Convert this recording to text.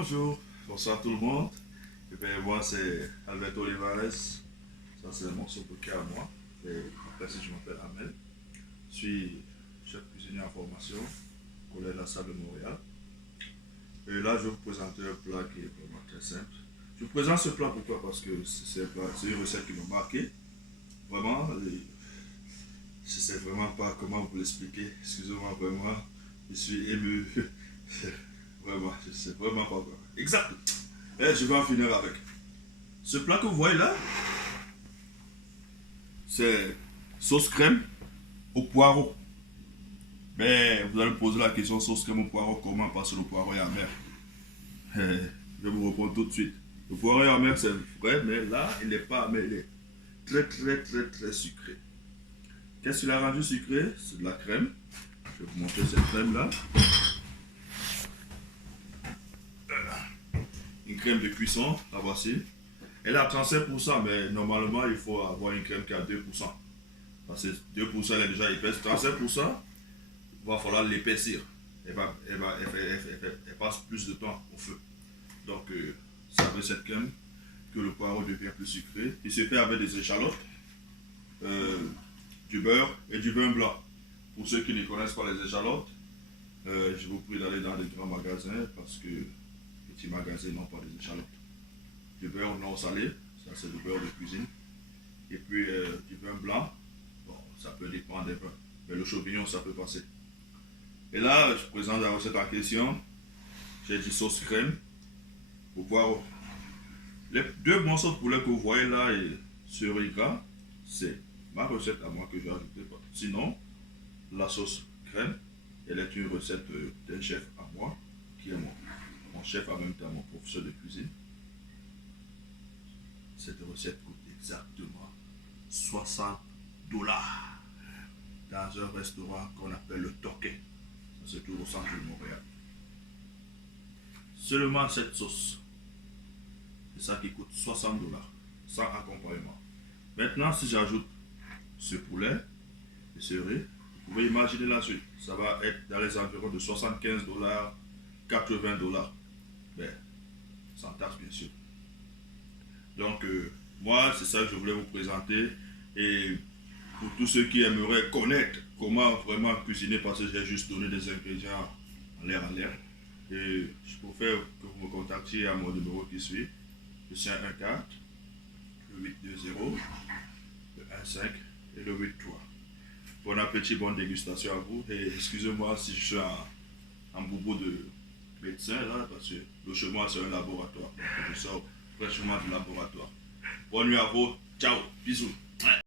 Bonjour, bonsoir tout le monde. Et bien, moi c'est Alberto Olivares. Ça c'est mon sobriquet à moi. Et après, si je m'appelle Amel, je suis chef cuisinier en formation au Collège de la Salle de Montréal. Et là, je vais vous présenter un plat qui est vraiment très simple. Je vous présente ce plat pourquoi? Parce que c'est une recette qui m'a marqué. Vraiment, je ne sais vraiment pas comment vous l'expliquer. Excusez-moi, vraiment, je suis ému. Vraiment, je ne sais vraiment pas quoi. Exact. Et je vais en finir avec. Ce plat que vous voyez là, c'est sauce crème au poireau. Mais vous allez me poser la question sauce crème au poireau, comment? Parce que le poireau est amer. Je vais vous répondre tout de suite. Le poireau est amer, c'est vrai, mais là, il n'est pas amer, il est très sucré. Qu'est-ce qui l'a rendu sucré? C'est de la crème. Je vais vous montrer cette crème là. Une crème de cuisson, la voici. Elle est à 37%, mais normalement, il faut avoir une crème qui a 2%. Parce que 2%, elle est déjà épaisse. 37%, il va falloir l'épaissir. Elle passe plus de temps au feu. Donc, c'est avec cette crème que le poireau devient plus sucré. Il se fait avec des échalotes, du beurre et du vin blanc. Pour ceux qui ne connaissent pas les échalotes, je vous prie d'aller dans les grands magasins parce que les petits magasins n'ont pas des échalotes. Du beurre non salé, ça c'est du beurre de cuisine. Et puis du vin blanc, bon, ça peut dépendre des vins, mais le champignon ça peut passer. Et là, je présente la recette en question. J'ai du sauce crème au poireau. Les deux morceaux de poulet que vous voyez là et sur l'écran, c'est ma recette à moi que j'ai ajoutée. Sinon, la sauce crème, elle est une recette d'un chef à moi, qui est mon chef en même temps mon professeur de cuisine. Cette recette coûte exactement 60 dollars dans un restaurant qu'on appelle le Toquet. Ça se trouve au centre de Montréal. Seulement cette sauce. C'est ça qui coûte 60 dollars, sans accompagnement. Maintenant, si j'ajoute ce poulet et ce riz, vous pouvez imaginer la suite. Ça va être dans les environs de 75 dollars, 80 dollars. Ben, sans taxe bien sûr. Donc, moi, c'est ça que je voulais vous présenter. Et pour tous ceux qui aimeraient connaître comment vraiment cuisiner, parce que j'ai juste donné des ingrédients en l'air. Et je préfère que vous me contactiez à mon numéro qui suit, le 514, le 820, le 15 et le 83. Bon appétit, bonne dégustation à vous. Et excusez-moi si je suis en boubou de médecin là, parce que le chemin c'est un laboratoire. Je sors fraîchement du laboratoire. Bonne nuit à vous. Ciao. Bisous.